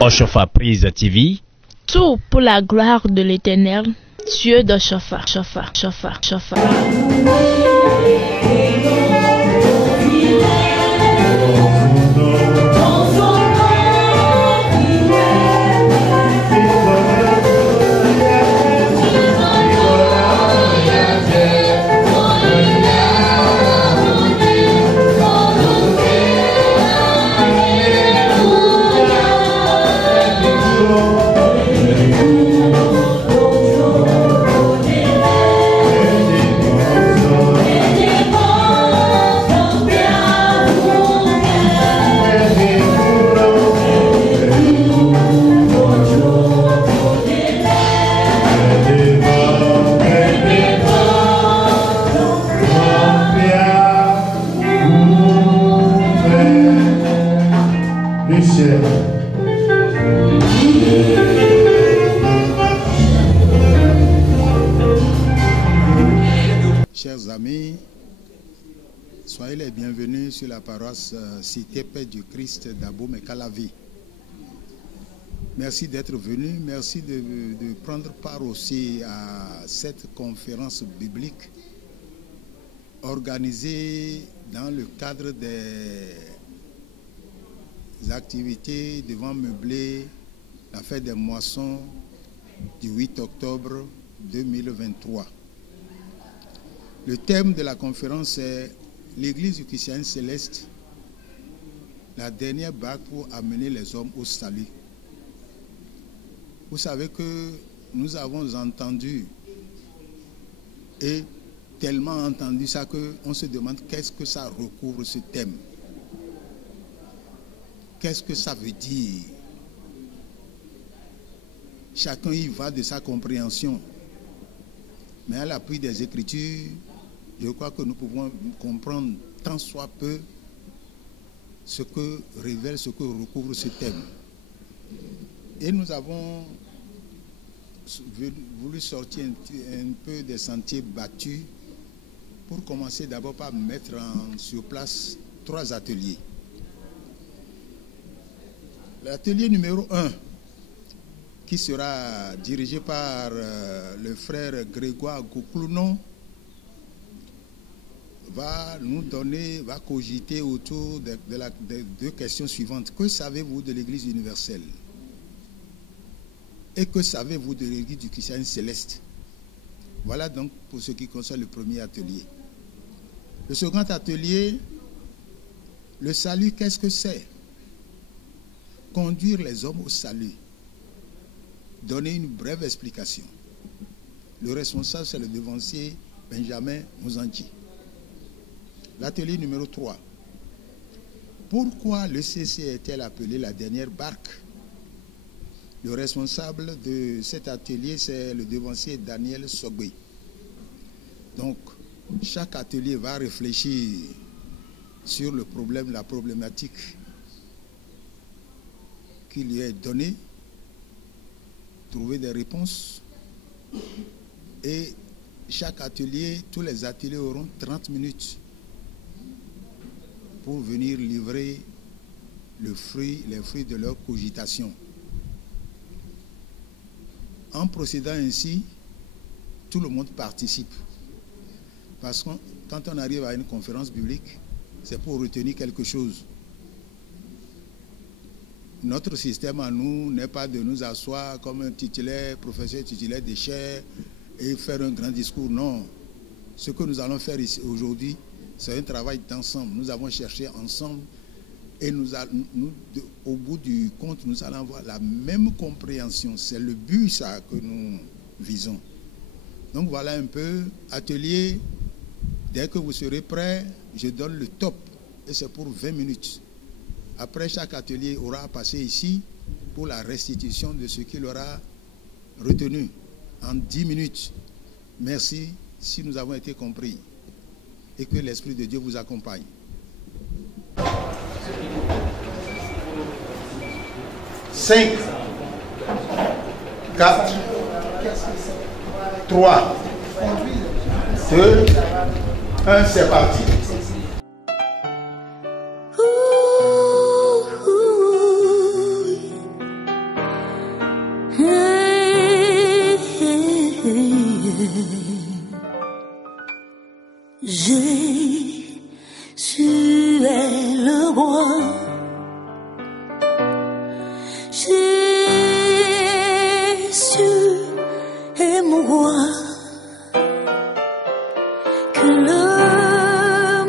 Oshofa Prise TV. Tout pour la gloire de l'Éternel, Dieu d'Oshofa. Chers amis, soyez les bienvenus sur la paroisse Cité Paix du Christ d'Aboum et Calavi. Merci d'être venus, merci de prendre part aussi à cette conférence biblique organisée dans le cadre des activités devant meubler la fête des moissons du 8 octobre 2023. Le thème de la conférence est l'Église du Christianisme céleste, la dernière barque pour amener les hommes au salut. Vous savez que nous avons entendu et tellement entendu ça qu'on se demande qu'est-ce que ça recouvre ce thème. Qu'est-ce que ça veut dire? Chacun y va de sa compréhension. Mais à l'appui des Écritures, je crois que nous pouvons comprendre tant soit peu ce que révèle, ce que recouvre ce thème. Et nous avons voulu sortir un peu des sentiers battus pour commencer d'abord par mettre sur place 3 ateliers. L'atelier numéro 1, qui sera dirigé par le frère Grégoire Gouklounon, va nous donner, va cogiter autour des 2 questions suivantes. Que savez-vous de l'Église universelle? Et que savez-vous de l'Église du christianisme céleste? Voilà donc pour ce qui concerne le premier atelier. Le second atelier, le salut, qu'est-ce que c'est? Conduire les hommes au salut. Donner une brève explication. Le responsable, c'est le devancier Benjamin Mozanti. L'atelier numéro 3. Pourquoi le CC est-elle appelée la dernière barque? Le responsable de cet atelier, c'est le devancier Daniel Sogbe. Donc, chaque atelier va réfléchir sur le problème, la problématique qui lui est donnée, trouver des réponses. Et chaque atelier, tous les ateliers auront 30 minutes pour venir livrer les fruits de leur cogitation. En procédant ainsi, tout le monde participe. Parce que quand on arrive à une conférence biblique, c'est pour retenir quelque chose. Notre système à nous n'est pas de nous asseoir comme un titulaire, professeur titulaire des chaires et faire un grand discours. Non. Ce que nous allons faire ici aujourd'hui, c'est un travail d'ensemble. Nous avons cherché ensemble et au bout du compte, nous allons avoir la même compréhension. C'est le but, ça, que nous visons. Donc voilà un peu, atelier. Dès que vous serez prêts, je donne le top et c'est pour 20 minutes. Après, chaque atelier aura à passer ici pour la restitution de ce qu'il aura retenu en 10 minutes. Merci si nous avons été compris et que l'Esprit de Dieu vous accompagne. 5, 4, 3, 2, 1, c'est parti. Jésus est le roi. Jésus est mon roi. Que le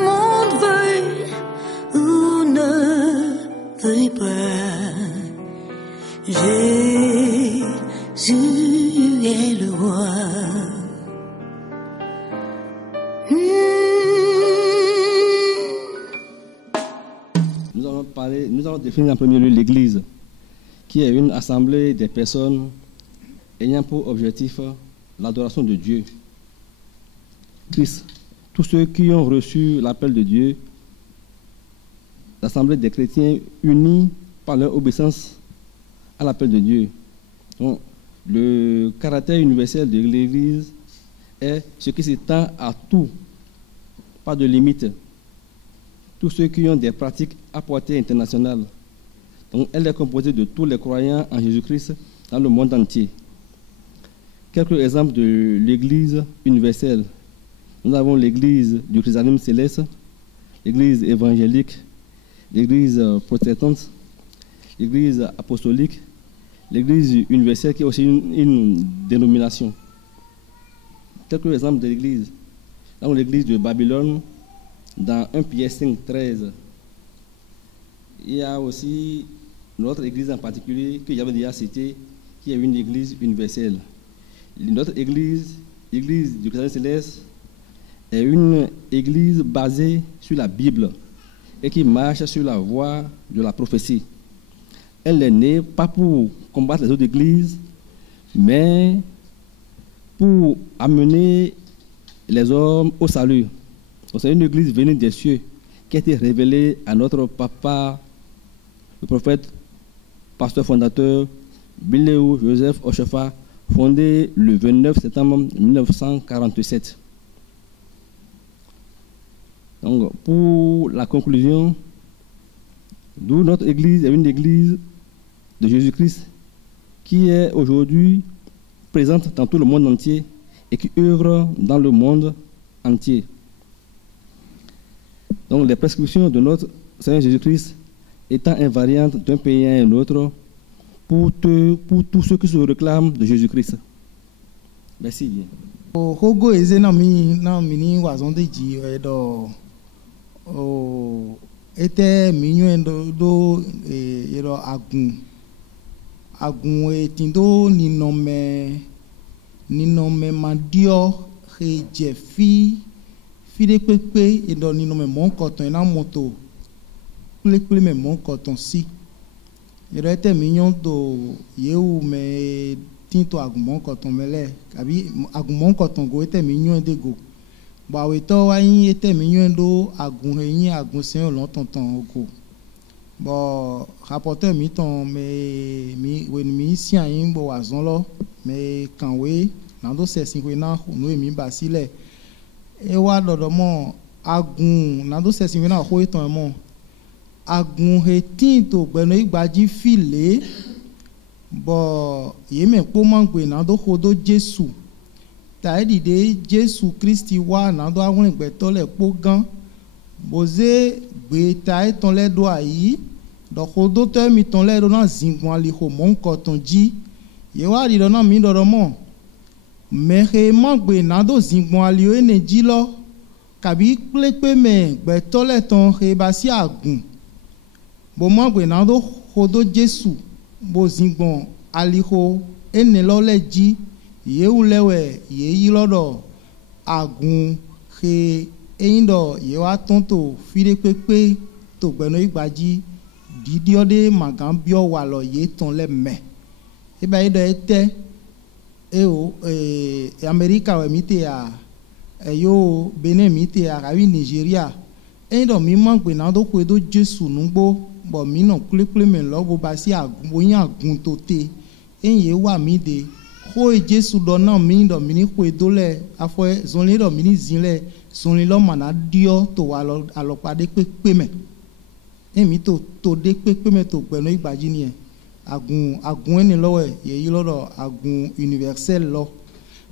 monde veuille ou ne veuille pas, Jésus est le roi. Nous allons définir en premier lieu l'Église, qui est une assemblée des personnes ayant pour objectif l'adoration de Dieu, Christ. Tous ceux qui ont reçu l'appel de Dieu, l'assemblée des chrétiens unis par leur obéissance à l'appel de Dieu. Donc, le caractère universel de l'Église est ce qui s'étend à tout, pas de limite. Tous ceux qui ont des pratiques à portée internationale. Donc, elle est composée de tous les croyants en Jésus-Christ dans le monde entier. Quelques exemples de l'Église universelle. Nous avons l'Église du Christianisme céleste, l'Église évangélique, l'Église protestante, l'Église apostolique, l'Église universelle qui est aussi une dénomination. Quelques exemples de l'Église. Nous avons l'Église de Babylone, dans 1 Pierre 5, 13. Il y a aussi notre église en particulier, que j'avais déjà citée, qui est une église universelle. Notre église, l'église du Christ céleste, est une église basée sur la Bible et qui marche sur la voie de la prophétie. Elle est née pas pour combattre les autres églises, mais pour amener les hommes au salut. C'est une église venue des cieux qui a été révélée à notre papa, le prophète, pasteur fondateur, Biléou Joseph Oshofa, fondé le 29 septembre 1947. Donc, pour la conclusion, d'où notre église est une église de Jésus-Christ qui est aujourd'hui présente dans tout le monde entier et qui œuvre dans le monde entier. Donc, les prescriptions de notre Seigneur Jésus-Christ étant invariantes d'un pays à un autre pour tous ceux qui se réclament de Jésus-Christ. Merci bien. Hogo eze na mini wazondeji edo ete minyo do edo agun etindo ninome madio he jefi fide pepe edo ninome mon koton na moto ple me mon koton si edo ete minyo do yewu me tinto agumon koton mele kabi agumon koton go ete minyo de go ba we to wa yin ete minyo do agun yin agun sen olon tonton go bo rapporteur mi ton mi we mi si ayin bo wazon lo me kanwe na do se sin we na no mi ba sile e wa dodo mo agun na do se sin we na ho eton mo agun he tinto gbeno igbaji file bo yeme po mangbe na do hodo Jesu ta edide Jesu Kristi wa na do awon igbeto le po gan boze gbe ta eton le do ayi do hodo te mi ton le do na zingun ali ho mon koton ji ye wa ri do na mi do mo me he mangbe na do zingun ali o ene ji lo kabi plepe me gbeto le ton he ba si agun bo mangbe na do hodo Jesu bo zingbon aliho ene lole ji yewu lewe yeyi lodo agun he eindo ye wa tonto fire pepe to gbeno igbaji didiode magan bio wa lo ye ton le me e ba ido ete America we mite ya yo Benin mite ya rawi Nigeria eindo mi mangbe na do kwedo Jesu nugbo bo mi no kule me lo bo ba si agun bo yan agun to te enye wa mi de ho Jesu do na mi do mi ni kwedo le afo zonle do mi ni zinle zonle lo mana dio to wa lo alopade pepe me emi to de pepe me to gbeno igbaji ni agun eni lowe ye yi lodo agun universel lo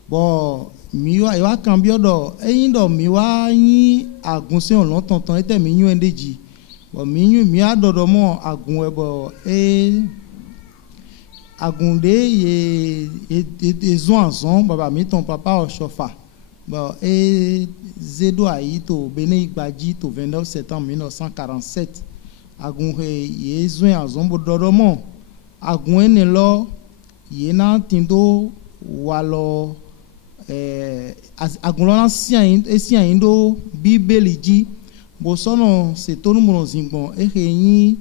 Bon, miwa iwa cambio do do miwa yi agun se on tonton ete mi nyu endeji. Bon mi adodo mo agun ebo agun de ye zon baba mi ton papa o chofa. Bon zedo aito bene igbaji to 29 septembre 1947. Agun ye zon bododo mo agun ene lo ye na tindo walo agunlona si aindo bíbélì ji bo sono se tonu mo zingbon yin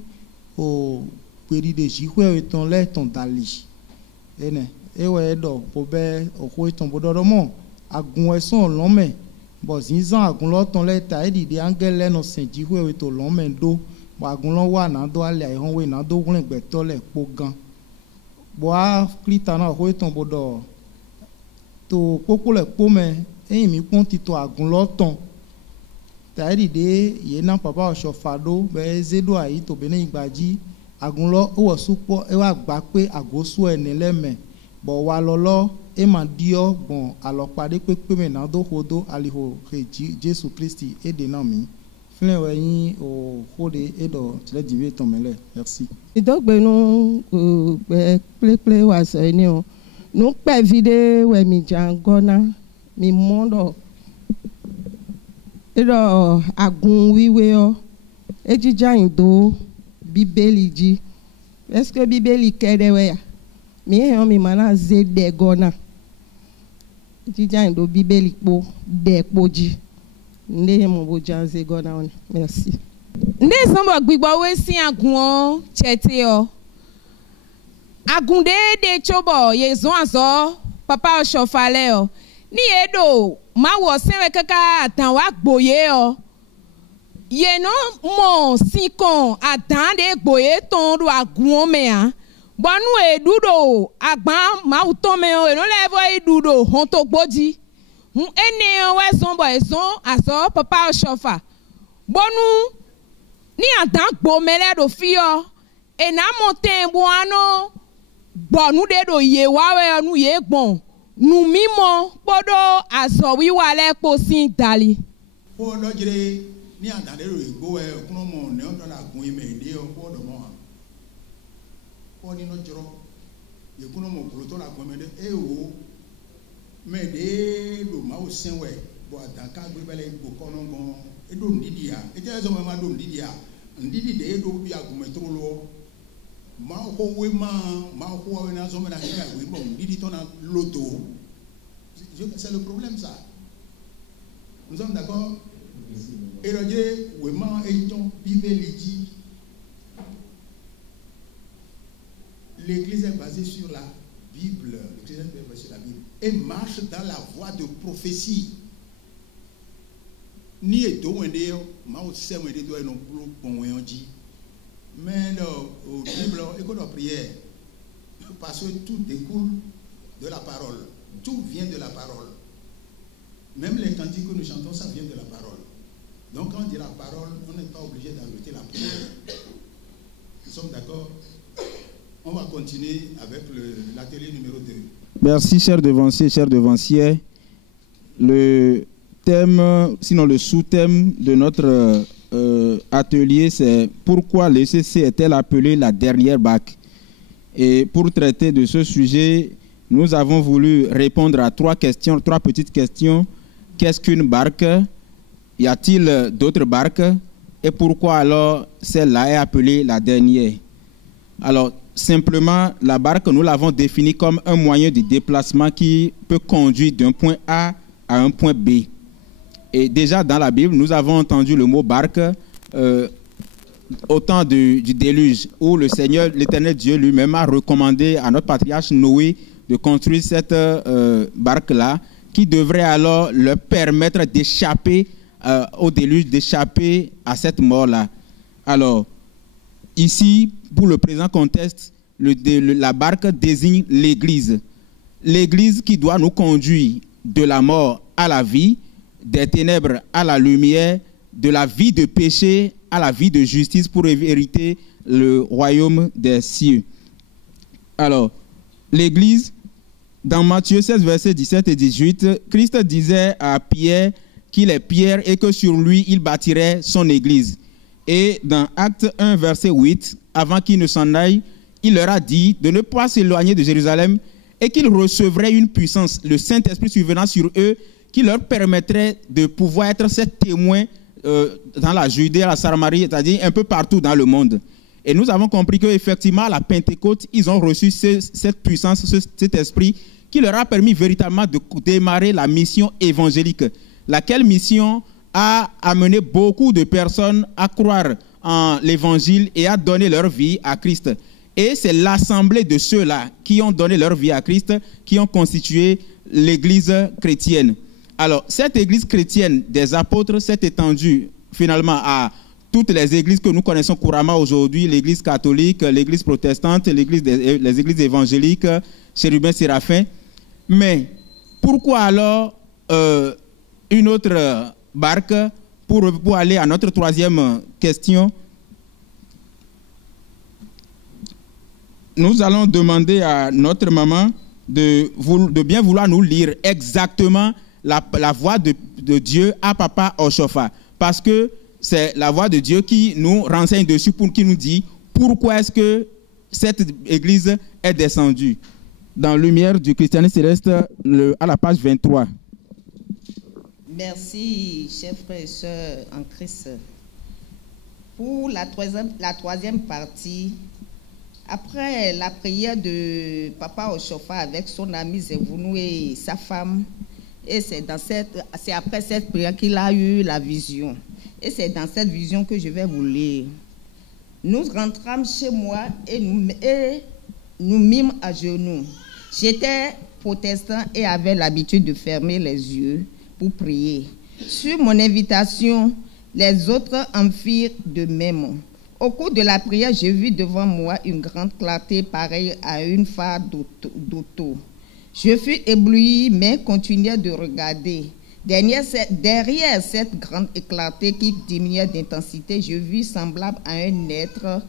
o peri de jihwe eton le ton dali ene ewe do bo be oho eton bododo mo agun eson lome bo zinzan agun lo ton le ta edide angele no sen jihwe eton lome do bo agun lo wa na do ale ihon we na do gun gbeto le po gan bo a klita na oho eton bodo to koko le pome mi pon ti to agun loton taidi de ye na papa osofado be zedo ayi to bene igbaji agun lo o supo e wa gba pe agosu ene leme bo wa lolo e ma dio gbon alopade pepe me na do hodo aliho reji Jesu Christi e de na mi flen we yin o hode e do tile diwe ton mele merci idogbe no play wa so ni o nous pe vide we mi jangona mi mondo ero agun wiwe o ejija indo bíbélì ji est-ce que bíbélì kede we ya mi e mi mana ze de gona ejija indo bíbélì po de poji nde mo bo janze gona on merci nde sombo gbigbo we sin agun o chete o agunde de chobo ye zon azo papa osofale o ni edo ma wo senwe kaka atan wa gboye o ye no mo sikon atan de gboye ton do agun me an bonu edudo agban ma uton me o no levo edudo hon to gboji ene we zon bo ezon azo papa osofa bonu ni atan gbo mele do fi o e na monten bo ano bon nous de ye wawe nu ye gbon nu mimo podo aso wiwa le posin dali po do jire ni andale ro egbo e kuno mo ne on na gun ime de o po do mo po ni no joro ye kuno mo kulo to na gun me de e o me de do ma o senwe bo adaka gbe bele igbo kono gon e do ndidi ya e je so ma do ndidi ya ndidi de do bi agun me tro lo ma ho we ma ho we na zo me na ya we bon ndidi to na loto c'est le problème ça nous sommes d'accord et le Dieu we ma e ton bíbélì dit l'église est basée sur la Bible, l'église est basée sur la Bible et marche dans la voie de prophétie ni e do wende ma o se wende do e no bon we on dit mais au Bible, école de prière, parce que tout découle de la parole. Tout vient de la parole. Même les cantiques que nous chantons, ça vient de la parole. Donc quand on dit la parole, on n'est pas obligé d'ajouter la prière. Nous sommes d'accord? On va continuer avec l'atelier numéro 2. Merci, chers devanciers, chers devanciers. Le thème, sinon le sous-thème de notre atelier, c'est pourquoi l'ECC est-elle appelée la dernière BAC. Et pour traiter de ce sujet, nous avons voulu répondre à trois petites questions. Qu'est-ce qu'une barque? Y a-t-il d'autres barques? Et pourquoi alors celle-là est appelée la dernière? Alors, simplement, la barque, nous l'avons définie comme un moyen de déplacement qui peut conduire d'un point A à un point B. Et déjà dans la Bible, nous avons entendu le mot barque au temps du déluge, où le Seigneur, l'Éternel Dieu lui-même a recommandé à notre patriarche Noé de construire cette barque-là, qui devrait alors leur permettre d'échapper au déluge, d'échapper à cette mort-là. Alors, ici, pour le présent contexte, la barque désigne l'Église. L'Église qui doit nous conduire de la mort à la vie, des ténèbres à la lumière, de la vie de péché à la vie de justice pour hériter le royaume des cieux. Alors, l'Église dans Matthieu 16, versets 17 et 18, Christ disait à Pierre qu'il est Pierre et que sur lui, il bâtirait son église. Et dans Actes 1, verset 8, avant qu'il ne s'en aille, il leur a dit de ne pas s'éloigner de Jérusalem et qu'ils recevraient une puissance, le Saint-Esprit survenant sur eux, qui leur permettrait de pouvoir être ces témoins dans la Judée, la Samarie, c'est-à-dire un peu partout dans le monde. Et nous avons compris qu'effectivement, à la Pentecôte, ils ont reçu cette puissance, cet esprit qui leur a permis véritablement de démarrer la mission évangélique, laquelle mission a amené beaucoup de personnes à croire en l'évangile et à donner leur vie à Christ. Et c'est l'assemblée de ceux-là qui ont donné leur vie à Christ qui ont constitué l'église chrétienne. Alors, cette église chrétienne des apôtres s'est étendue finalement à toutes les églises que nous connaissons couramment aujourd'hui, l'église catholique, l'église protestante, les églises évangéliques, chérubins, séraphins. Mais pourquoi alors une autre barque pour aller à notre troisième question? Nous allons demander à notre maman de bien vouloir nous lire exactement la voix de Dieu à Papa Oshofa, parce que c'est la voix de Dieu qui nous renseigne dessus, qui nous dit pourquoi est-ce que cette église est descendue. Dans Lumière du christianisme céleste, à la page 23. Merci, chers frères et sœurs en Christ. Pour la troisième partie, après la prière de Papa Oshofa avec son ami Zevounou et sa femme, et c'est après cette prière qu'il a eu la vision. Et c'est dans cette vision que je vais vous lire. Nous rentrâmes chez moi et nous mîmes à genoux. J'étais protestant et avais l'habitude de fermer les yeux pour prier. Sur mon invitation, les autres en firent de même. Au cours de la prière, j'ai vu devant moi une grande clarté pareille à une phare d'auto. Je fus ébloui, mais continuais de regarder. Derrière cette grande clarté qui diminuait d'intensité, je vis semblable à un être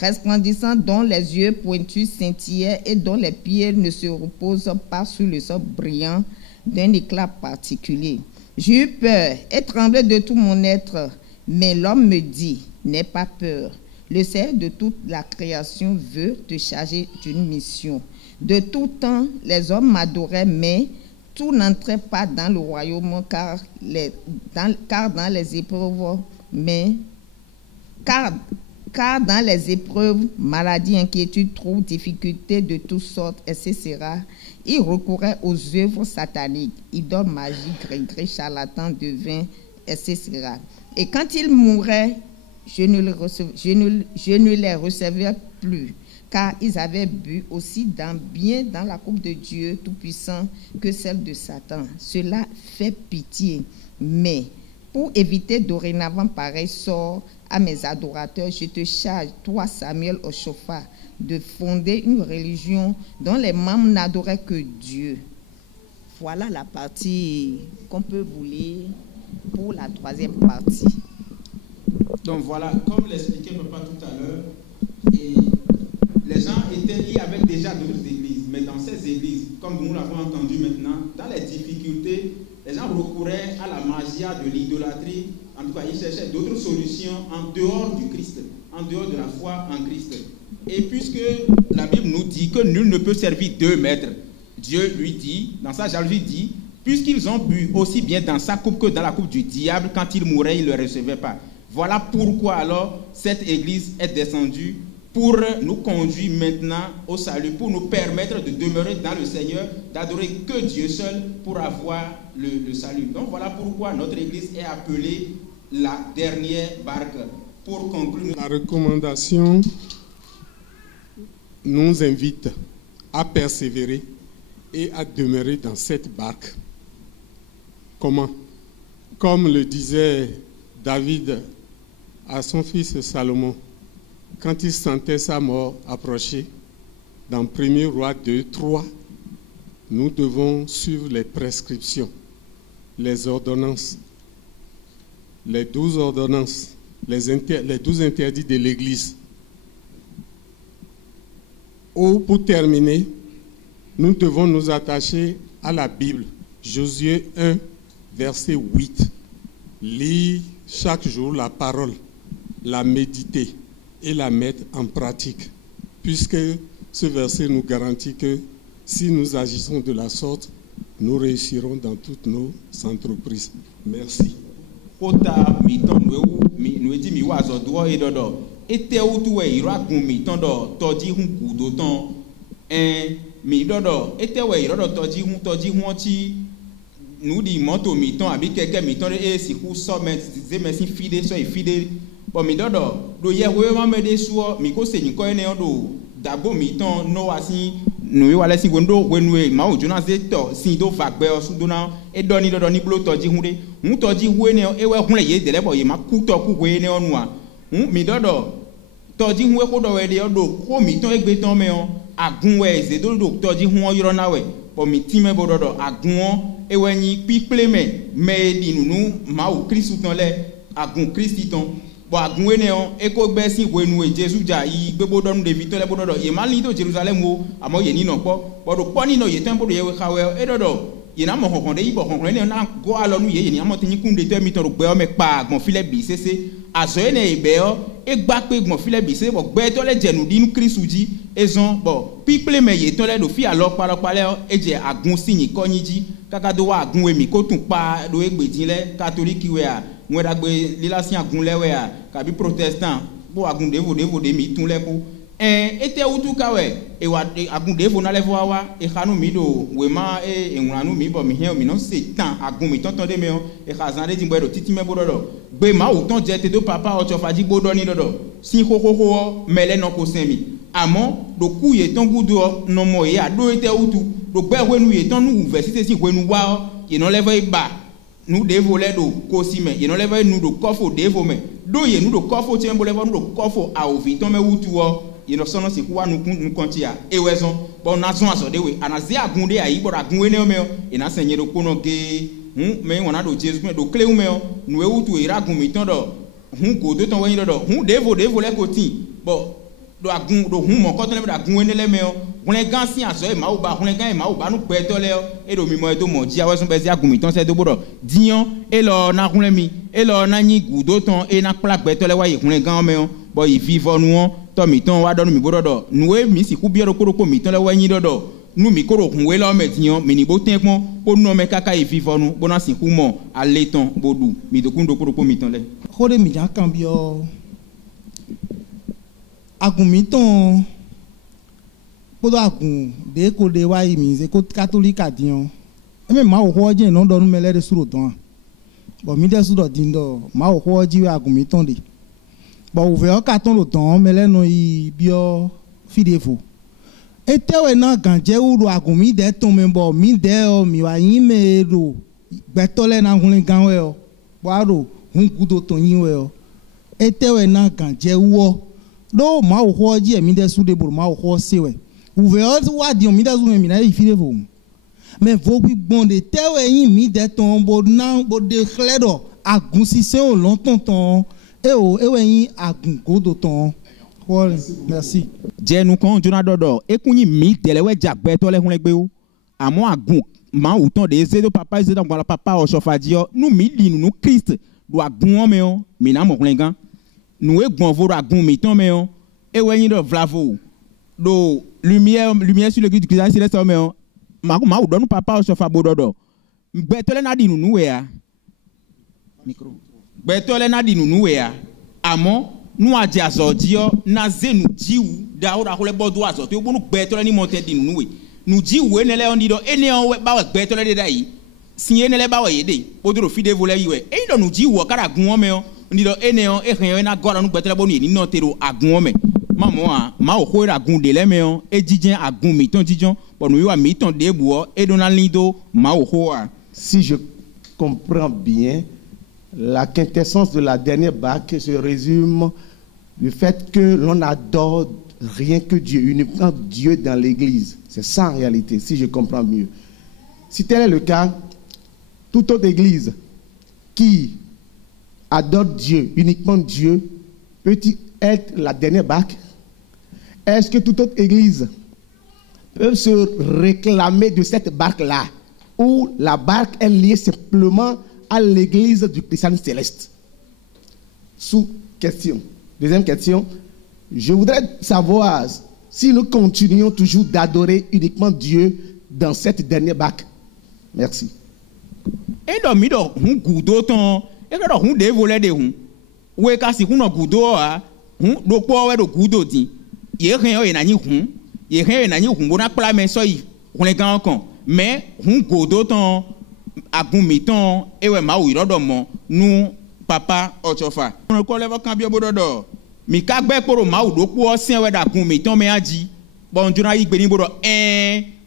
resplendissant dont les yeux pointus scintillaient et dont les pieds ne se reposent pas sur le sol brillant d'un éclat particulier. J'ai eu peur et tremblé de tout mon être, mais l'homme me dit, n'aie pas peur. Le Seigneur de toute la création veut te charger d'une mission. De tout temps, les hommes m'adoraient, mais tout n'entrait pas dans le royaume, car dans les épreuves, maladies, inquiétudes, troubles, difficultés de toutes sortes, etc., ils recouraient aux œuvres sataniques, idoles, magie, gris, charlatans, devins, etc. Et quand ils mouraient, je ne les recevais plus, car ils avaient bu aussi bien dans la coupe de Dieu Tout-Puissant que celle de Satan. Cela fait pitié. Mais pour éviter dorénavant pareil sort à mes adorateurs, je te charge, toi Samuel Oshofa, de fonder une religion dont les membres n'adoraient que Dieu. Voilà la partie qu'on peut vous lire pour la troisième partie. Donc voilà, comme l'expliquait Papa tout à l'heure, les gens il y avait déjà d'autres églises, mais dans ces églises, comme nous l'avons entendu maintenant, dans les difficultés, les gens recouraient à la magie, de l'idolâtrie. En tout cas, ils cherchaient d'autres solutions en dehors du Christ, en dehors de la foi en Christ. Et puisque la Bible nous dit que nul ne peut servir deux maîtres, Dieu lui dit, dans sa jalousie dit, puisqu'ils ont bu aussi bien dans sa coupe que dans la coupe du diable, quand il mourait, il ne le recevait pas. Voilà pourquoi alors cette église est descendue pour nous conduire maintenant au salut, pour nous permettre de demeurer dans le Seigneur, d'adorer que Dieu seul pour avoir le salut. Donc voilà pourquoi notre église est appelée la dernière barque. Pour conclure, la recommandation nous invite à persévérer et à demeurer dans cette barque. Comment? Comme le disait David à son fils Salomon, quand il sentait sa mort approcher, dans 1er Roi 2, 3, nous devons suivre les prescriptions, les ordonnances, les 12 ordonnances, les 12 interdits de l'Église. Ou pour terminer, nous devons nous attacher à la Bible. Josué 1, verset 8. Lire chaque jour la parole, la méditer et la mettre en pratique. Puisque ce verset nous garantit que si nous agissons de la sorte, nous réussirons dans toutes nos entreprises. Merci. Kota mi ton nous dit mi wa zo do e dodo ete utu e ira gun mi ton do toji hun ku do ton mi dodo ete we ira do toji hun ti nous di moto mi ton abi keke mi ton e si ku so me ze me si fide so e fide bo mi dodo do ye we ma me de so mi ko se ni ko ene do dabo mi ton no wa si nous wala si gondo wenwe ma o jona ze to si do fagbe o su do na e do ni ni blo toji hunde mu toji hu ne e we hunle ye dele bo ye ma ku to ku we ne onu a mi dodo toji hu e ko do we de do ko mi ton egbe ton me o agun we ze do toji hu o yoro na we bo mi ti me bo dodo agun o e we ni piple me di nunu ma o Kristu ton le agun Kristi ton bo agun we ne o e ko gbe si wenu e Jesu ja yi gbebo donu de vitole bo dodo ye ma li to Jerusalem o amo ye ni no po bo do po ni no ye tan bo do ye we ka we e dodo ye na mo hokon de ibo hokon ne na go alonu ye ni amo tin kun de te mi to gbe o me pa agbon file bi sese azo ene ibe o e gba pe gbon file bi se bo gbe to le jenu di nu Kristu ji ezon bo piple me ye to le do fi alo parapale e je agun sinyi konyi ji kaka do wa agun we mi ko tun pa do egbe tin le catholic we a won da gbe lila sin agun lewe a kabi protestant bo agun devo de mi tun le ko ete utu kawe e wa agun devo na levo wa e khanu mi do we ma e enwanu mi bo mi he mi no se tan agun mi tonton de me o e khazan de jimbo do titi me bo do gbe ma o ton je te do papa o chofaji gbodo ni dodo sin kokoko mele no ko sen mi amo do ku ye ton gudo no mo ye ado ete utu do gbe wenu ye ton nu university si wenu wa ye no levo iba nu devo le do ko si me ye no levo nu do kofo devo me do ye nu do kofo ti embo levo nu do kofo a o vi ton me utu o ye no sono si ku wa nu konti a e wezon bo na zon aso de we anazi agun de ayi bo agun we ne o me o e na senye do ko no ge me wona do Jesus do kle u me o nu e utu e ragun mi ton do go do ton we do devo le ko tin bo do agun do mo ko ton le agun we ne le me o hunle gan si aso e ma o ba hunle gan e ma o ba nu gbe to le o e do mi mo e do mo ji awesun be si agun mi ton se do bodo diyan e lo na hunle mi e lo na yin gudo ton e na pla gbe to le wa ye hunle gan me o bo yi vivo nu won to mi ton wa do nu mi bodo nu e mi si ku bi ro koro mi ton le wa yin dodo nu mi koro hun we lo me diyan mi ni bo ten pon ko nu me kaka yi vivo nu bo na si ku mo ale ton bodu mi do kun do koro mi ton le hore mi jan kan bi o agun mi ton podo agun de ko de wa yi mi ze ko catholic adiyan e me ma o ho je no do nu me le de suro ton bo mi de suro din do ma o ho ji agun mi ton de bo o ve o ka ton lo ton me le no yi bi o fidefo etewe na ganje uru agun mi de ton me bo mi de o mi wa yin me ro gbetole na hunle gan we o bo aro hun gudo ton yin we o etewe na ganje wo do ma o ho ji e mi de su de bo ma o ho se we ouve o wa di o mi de su me mi na yi fidefo me vo gbi gbon de tewe yin mi de ton bo na bo de khledo agun si se o lon ton ton e o ewe yin agun godo ton. Merci. Jenu kon jona dodo ekunyin mi telewe jagbe to le hun legbe o amo agun ma o ton de ze do papa ze do ngala papa o sofaji o nu mi li nu Christ do agun o me o mi na mo kungan nu egbon voro agun mi ton me o ewe yin do vlavo do lumière sur l'église du Christ c'est ça me o ma o do nu papa o sofa bododo gbe to le na di nu we a micro gbe to le na di nu we a amo nu aje azodio na zenu jiwu da ora hole bodu azo te obunu gbetole ni monte di nu we nu jiwu enele on dido ene on we ba we gbetole de dai sin enele ba we yede boduro fide vole yiwe e do nu jiwu kara gun o me o ndido ene on e hen na gora nu gbetole bonu ni no tero agun o me mamo a ma o ko ra gun de le me o e jijen agun mi ton jijon bonu yiwa mi ton de bu o e do na lindo ma o ko a. Si je comprends bien, la quintessence de la dernière bac se résume le fait que l'on n'adore rien que Dieu, uniquement Dieu dans l'église. C'est ça en réalité, si je comprends mieux. Si tel est le cas, toute autre église qui adore Dieu, uniquement Dieu, peut-il être la dernière bac? Est-ce que toute autre église peuvent se réclamer de cette barque-là, où la barque est liée simplement à l'église du christianisme céleste. Sous-question. Deuxième question. Je voudrais savoir si nous continuons toujours d'adorer uniquement Dieu dans cette dernière barque. Merci. Et donc, mi do hun gudo ton, et do hun de volé de hun. We kasi hun gudo a, hun do po we do gudo di. Ye ren yo enani hun, ye ren yo enani hun bona pla men so yi, hun le gan kon. Mais hun gudo ton agun mi ton e we ma wi do mo nu papa Ochofa. On ko levo kan bi obodo. Mi ka gbe poro ma u do po sen we da gun mi ton me aji. Bon juna yi gbe ni bodo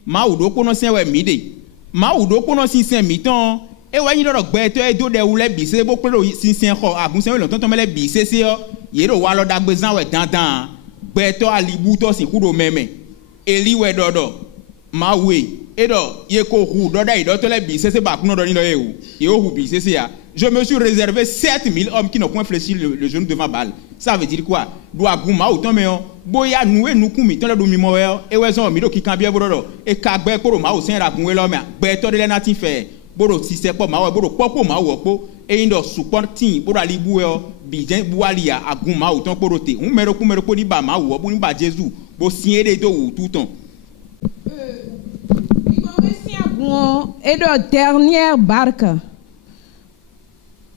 ma u do ko no sen we mi de. Ma ou do kono sinsen miton e wa yin do gbe to e do de wule bi se bo pelo sinsen kho agun sen we lo tonton mele bi se yo ye do wa lo dagbe zan we dandan gbe to alibu to sin kudo meme eli we dodo ma we e do ye ko hu do da ido to le bi se ba kuno do ni lo ye o ye o hu bi se ya. Je me suis réservé 7000 hommes qui n'ont point fléchi le genou devant Baal. Ça veut dire quoi? Do agun ma ou ton me yo boya nou e nou kumi ton le do mi mo e we zon mi do ki kan bi e bodo e ka gbe koro ma o sen ra gun we lo me gbe to de le na tin fe bodo si se po ma o bodo popo ma o po e ndo supporting bodo ali bu e bi jen bu ali ya agun ma o ton poro te un mero ku ni ba ma o bo ni ba Jesus bo sin e de do ou tout ton et de dernière barque.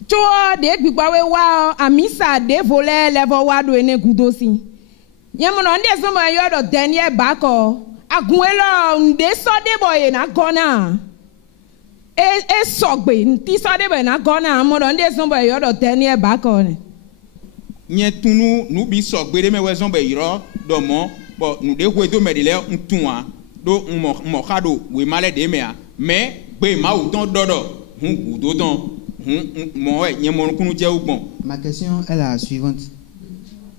Tu de gbigbawe wa amisa de voler level wa do ene gudosi. Yemono nde somo yo do dernière barque. Agunelo nde so de boy na gona. E sogbe nti so de boy na gona mo nde somo yo do dernière barque. Nye tunu nu bi sogbe de me we zon be yiro do mo bo nu de we do me de le ntunwa do mo khado we male de me a mais gbe ma ou ton dodo hun gudo don Ma question est la suivante.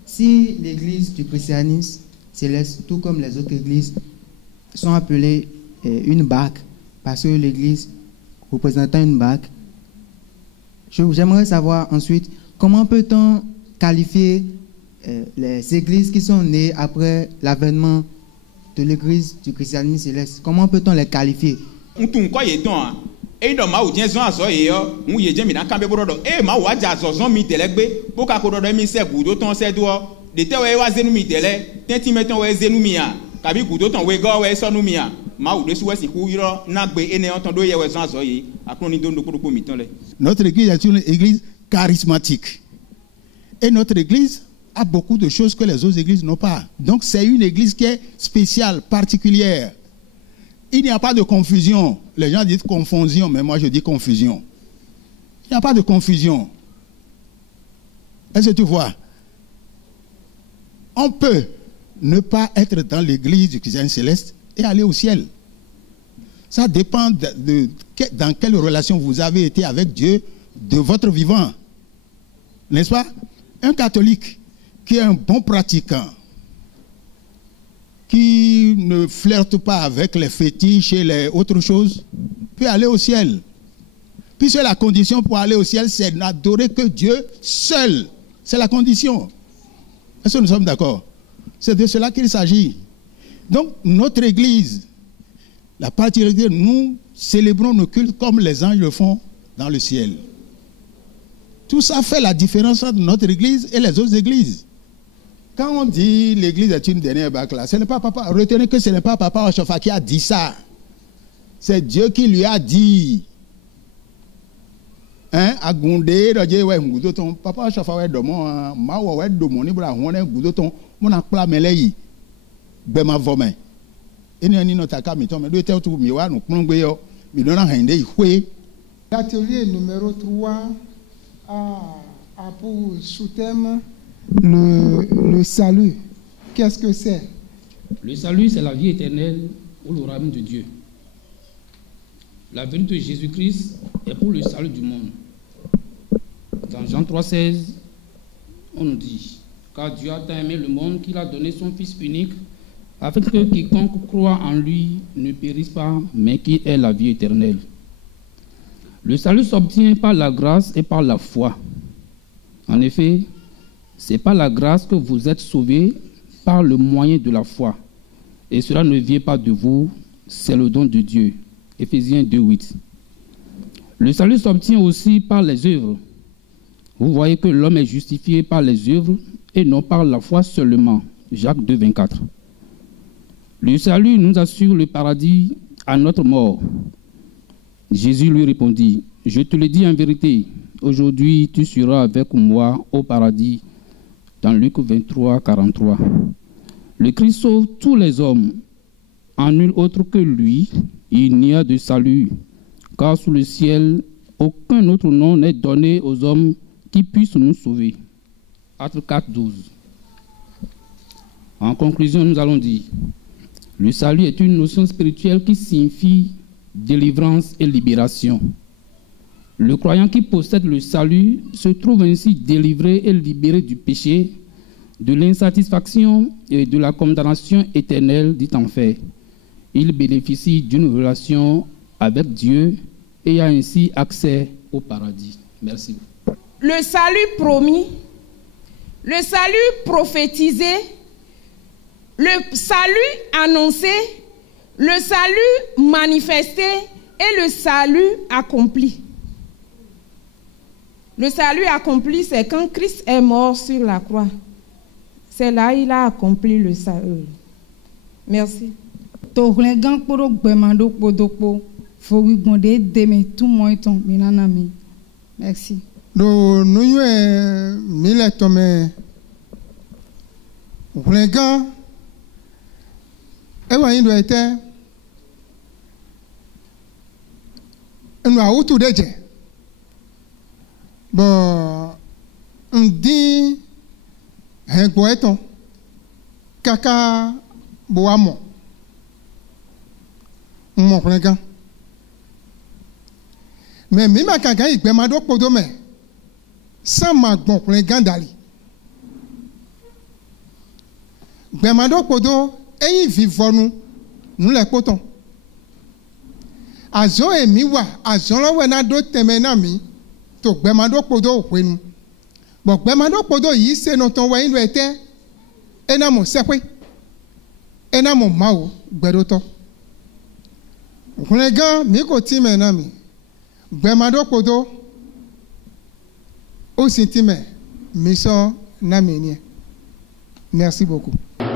Si l'église du christianisme céleste, tout comme les autres églises, sont appelées une barque, parce que l'église représentant une barque, j'aimerais savoir ensuite comment peut-on qualifier les églises qui sont nées après l'avènement de l'église du christianisme céleste. Comment peut-on les qualifier? E do ma o je zon aso ye yo mu ye je mi na kan be bodo e ma wa ja zo zon mi telegbe po ka ko do mi se gudo ton se do de te we wa zenu mi tele tenti meton we zenu mi ya ka bi gudo ton we go we so nu mi ya ma o de su we si ku yiro na gbe ene on ton do ye we zon aso ye akron ni do ndo ko mi ton le. Notre église est une église charismatique et notre église a beaucoup de choses que les autres églises n'ont pas. Donc c'est une église qui est spéciale, particulière. Il n'y a pas de confusion. Les gens disent confusion, mais moi je dis confusion. Il n'y a pas de confusion. Est-ce que tu vois? On peut ne pas être dans l'église du christianisme céleste et aller au ciel. Ça dépend dans quelle relation vous avez été avec Dieu de votre vivant. N'est-ce pas? Un catholique qui est un bon pratiquant, qui ne flirte pas avec les fétiches et les autres choses, peut aller au ciel. Puisque la condition pour aller au ciel, c'est n'adorer que Dieu seul. C'est la condition. Est-ce que nous sommes d'accord? C'est de cela qu'il s'agit. Donc, notre Église, la particularité, nous célébrons nos cultes comme les anges le font dans le ciel. Tout ça fait la différence entre notre Église et les autres Églises. Quand on dit l'église est une dernière barque là, ce n'est pas papa. Retenez que ce n'est pas papa Ochofa qui a dit ça. C'est Dieu qui lui a dit. Hein? Agundé, papa Ochofa ouais domo, ma ouais domo ni bra hone gudoton, mon akpla meleyi. Bema vome. Eni ni notaka miton me do te tu mi wa no plongbe yo, mi dona hende ihwe. L'atelier numéro 3 a pour sous-thème le salut. Qu'est-ce que c'est? Le salut, c'est la vie éternelle ou le royaume de Dieu. La venue de Jésus-Christ est pour le salut du monde. Dans Jean 3,16, on nous dit: car Dieu a tant aimé le monde qu'il a donné son Fils unique, afin que quiconque croit en lui ne périsse pas, mais qu'il ait la vie éternelle. Le salut s'obtient par la grâce et par la foi. En effet, c'est par la grâce que vous êtes sauvés par le moyen de la foi. Et cela ne vient pas de vous, c'est le don de Dieu. Éphésiens 2:8. Le salut s'obtient aussi par les œuvres. Vous voyez que l'homme est justifié par les œuvres et non par la foi seulement. Jacques 2:24. Le salut nous assure le paradis à notre mort. Jésus lui répondit, « Je te le dis en vérité, aujourd'hui tu seras avec moi au paradis. » Dans Luc 23:43. Le Christ sauve tous les hommes. En nul autre que lui, il n'y a de salut, car sous le ciel, aucun autre nom n'est donné aux hommes qui puissent nous sauver. Actes 4:12. En conclusion, nous allons dire, le salut est une notion spirituelle qui signifie délivrance et libération. Le croyant qui possède le salut se trouve ainsi délivré et libéré du péché, de l'insatisfaction et de la condamnation éternelle dit enfer. Il bénéficie d'une relation avec Dieu et a ainsi accès au paradis. Merci. Le salut promis, le salut prophétisé, le salut annoncé, le salut manifesté et le salut accompli. Le salut accompli, c'est quand Christ est mort sur la croix. C'est là qu'il a accompli le salut. Merci. Merci. Do nous mille tome oulengan ewa yin do ete enu awutu deje bo ndi hegbo eton kaka bo amo mo oulengan mais mi ma kaka igbe ma do podo me sans ma bon plein gandali gbemado podo eyin vivonu nu le poton azo emi wa azo lo we na do teme na mi to gbemado podo openu bo gbemado podo yi se no ton we inu ete ena mo sepe ena mo mawo gbedo to okunle gan mi ko ti me na mi gbemado podo merci beaucoup.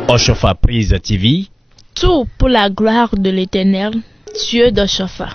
Oshofa Prise TV. Tout pour la gloire de l'Éternel, Dieu d'Oshofa.